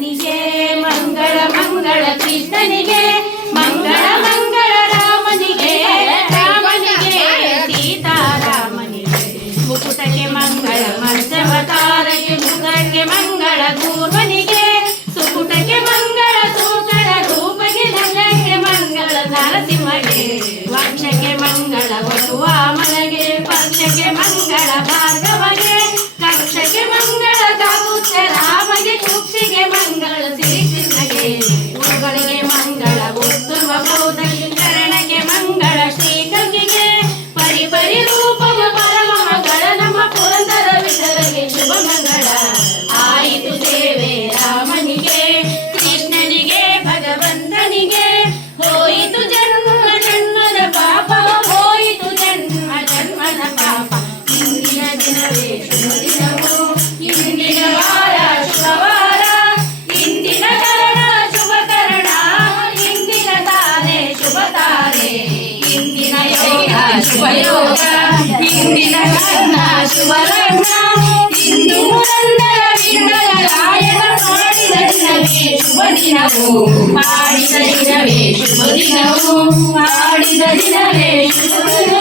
ನಿಗೆ ಮಂಗಳ ಮಂಗಳ ಕೃಷ್ಣನಿಗೆ, ಮಂಗಳ ಮಂಗಳ ರಾಮನಿಗೆ ರಾಮನಿಗೆ, ಸೀತಾರಾಮನಿಗೆ. ಮುಕುಟಕ್ಕೆ ಮಂಗಳ ಮತ್ಸ್ಯವತಾರಗೆ ಮುಖಕ್ಕೆ ಮಂಗಳ ಕೂರ್ಮನಿಗೆ ಸುಕುಟಕ್ಕೆ ಮಂಗಳ ಸೂಕರ ರೂಪಗೆ ಧನಕ್ಕೆ ಮಂಗಳ ನರಸಿಂಹಗೆ ವಂಶಕ್ಕೆ ಮಂಗಳ ವಸುವಾಮನಗೆ ಪಕ್ಷಕ್ಕೆ ಮಂಗಳ ಭಾರ್ಗವಗೆ ರೂಪವ ಪರಮ ಮಗಳ ನಮ್ಮ ಪುರಂದರ ವಿಠಲಗೆ ಶುಭ ಮಂಗಳ. ಆಯಿತು ಸೇವೆ ರಾಮನಿಗೆ, ಕೃಷ್ಣನಿಗೆ, ಭಗವಂತನಿಗೆ. ಹೋಯಿತು ಜನ್ಮ, ಜನ್ಮದ ಪಾಪ, ಹೋಯಿತು ಜನ್ಮ, ಜನ್ಮದ ಪಾಪ. ಇಂದಿನ ದಿನವೇ శుభయోగ ఇందిన కన్న శుభలగ్న ఇందు మురందర విందర రాయన పాడిన దినవే శుభదినము. పాడిన దినవే శుభదినము పాడిన దినవే శుభదినము.